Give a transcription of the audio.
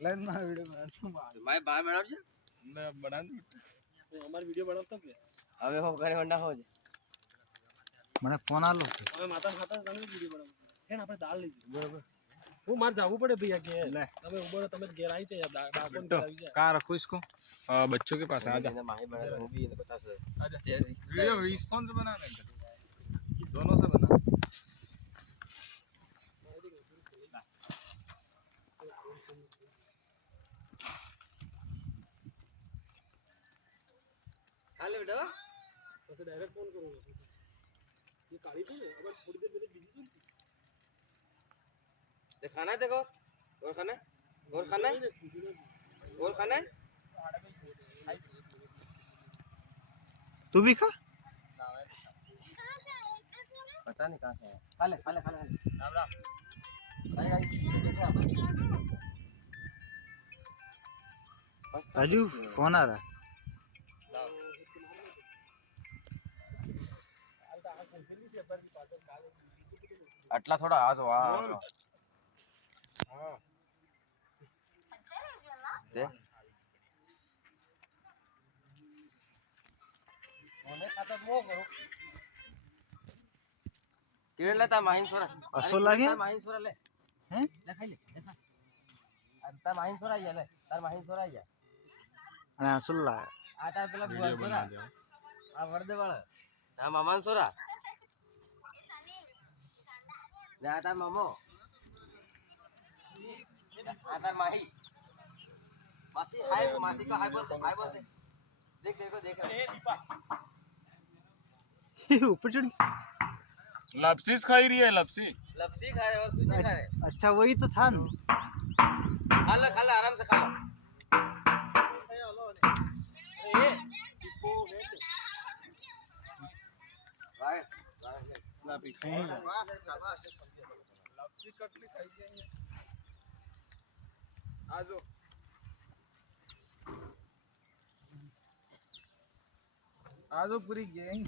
लाइन में वीडियो बना मैं बाहर मैडम जी मैं बना दूं हमारी वीडियो बनाता के હવે હો કરે વંડા હો જ મને ફોન આલો હવે માતા માતા ઘણી વીડિયો બનાવ હે આપણે દાળ લીધી બરાબર હું માર જાવું પડે ભैया કે ले તમે ઉભો તમે ઘેર આવી છે યાર ડાકોન तो આવી જાય कहाँ रखूं इसको बच्चों के पास आजा માહી બના હું भी इनको बता सर आजा वीडियो रिस्पॉन्स बनाना है दोनों से बना હાલે બેટા तो डायरेक्ट फोन करूंगा ये काली थी ना अब थोड़ी देर पहले बिजी थी दे खाना है देखो और खाना है और खाना है और खाना है तू भी खा पता नहीं कहां से है खा ले खा ले खा ले राम राम राजू फोन आ रहा है આટલા થોડા આ જો આ દે ઓને ખાતા મો કરો કેળ લેતા માહિન સોરા असो लागे માહિન સોરા લે हैं લે ખાઈ લે દેખા તાર માહિન સોરા આયા લે તાર માહિન સોરા આયા અને असो ला આ તાર પેલા ભુવા સોરા આ વરદે વાળા આ મામાન સોરા ને આ તાર મામો આ તાર માહી मासी हाय मासी को हाय बोलते देख देखो देख रहा ऊपर चढ़ लपसीस खाई रही है लपसी लपसी खा रहे और कुछ नहीं खा रहे अच्छा वही तो था ना खा लो आराम से खा लो लपसी कटली खाई जाएंगे आजो आजो पूरी गैंग